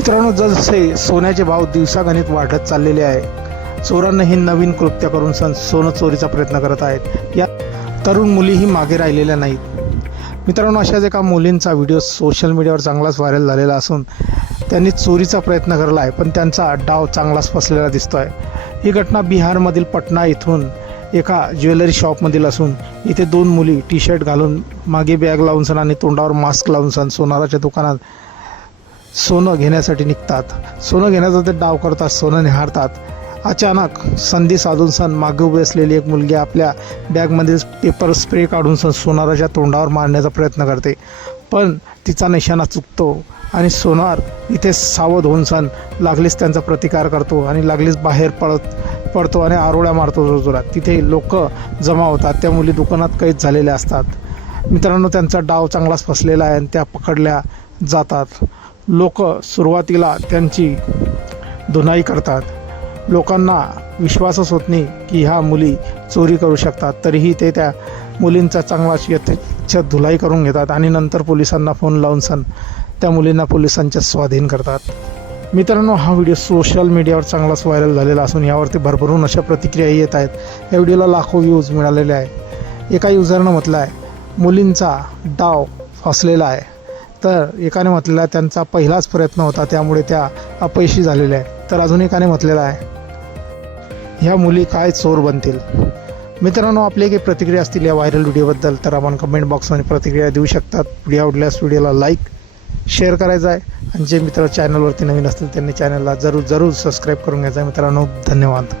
मित्रांनो, जसे सोन्याचे भाव दिवसागणिक वाढत चाललेले आहे, चोरांना हे नवीन कृत्य करून सोनं चोरीचा प्रयत्न करत आहेत. या तरुण मुलीही मागे राहिलेल्या नाहीत. मित्रांनो, अशाच एका मुलींचा व्हिडिओ सोशल मीडियावर चांगलाच व्हायरल झालेला असून त्यांनी चोरीचा प्रयत्न केला आहे, पण त्यांचा डाव चांगलाच फसलेला दिसतोय. ही घटना बिहारमधील पटना इथून एका ज्वेलरी शॉपमधील असून इथे दोन मुली टी शर्ट घालून मागे बॅग लावून सण आणि तोंडावर मास्क लावून सण सोनाराच्या दुकानात सोनं घेण्यासाठी निघतात. सोनं घेण्याचा ते डाव करतात, सोनं निहाळतात. अचानक संधी साधून सण मागे उभी असलेली एक मुलगी आपल्या बॅगमध्ये पेपर स्प्रे काढून सण सोनाराच्या तोंडावर मारण्याचा प्रयत्न करते, पण तिचा निशाणा चुकतो आणि सोनार इथे सावध होऊन सण लागलीच त्यांचा प्रतिकार करतो आणि लागलीच बाहेर पडतो आणि आरोळ्या मारतो जोरजोरात. तिथे लोक जमा होतात. त्या मुली दुकानात कैद झालेल्या असतात. मित्रांनो, त्यांचा डाव चांगलाच फसलेला आहे आणि त्या पकडल्या जातात. लोक सुरुवातीला त्यांची धुनाई करतात. लोकांना विश्वासच होत नाही की ह्या मुली चोरी करू शकतात, तरीही ते त्या मुलींचा चांगलाच यथेच्छ धुलाई करून घेतात आणि नंतर पोलिसांना फोन लावून सण त्या मुलींना पोलिसांच्या स्वाधीन करतात. मित्रांनो, हा व्हिडिओ सोशल मीडियावर चांगलाच व्हायरल झालेला असून यावरती भरभरून अशा प्रतिक्रियाही येत आहेत. या व्हिडिओला लाखो व्ह्यूज मिळालेले आहे. एका युजरनं म्हटलं आहे मुलींचा डाव फसलेला आहे, तर एकाने म्हटलेला आहे त्यांचा पहिलाच प्रयत्न होता त्यामुळे त्या अपयशी झालेल्या आहेत, तर अजून एकाने म्हटलेलं आहे ह्या मुली काय चोर बनतील. मित्रांनो, आपली काही प्रतिक्रिया असतील या व्हायरल व्हिडिओबद्दल तर आपण कमेंट बॉक्समध्ये प्रतिक्रिया देऊ शकतात. व्हिडिओ आवडल्यास व्हिडिओला लाईक शेअर करायचं आहे आणि जे मित्र चॅनलवरती नवीन असतील त्यांनी चॅनलला जरूर सबस्क्राईब करून घ्यायचं आहे. मित्रांनो, धन्यवाद.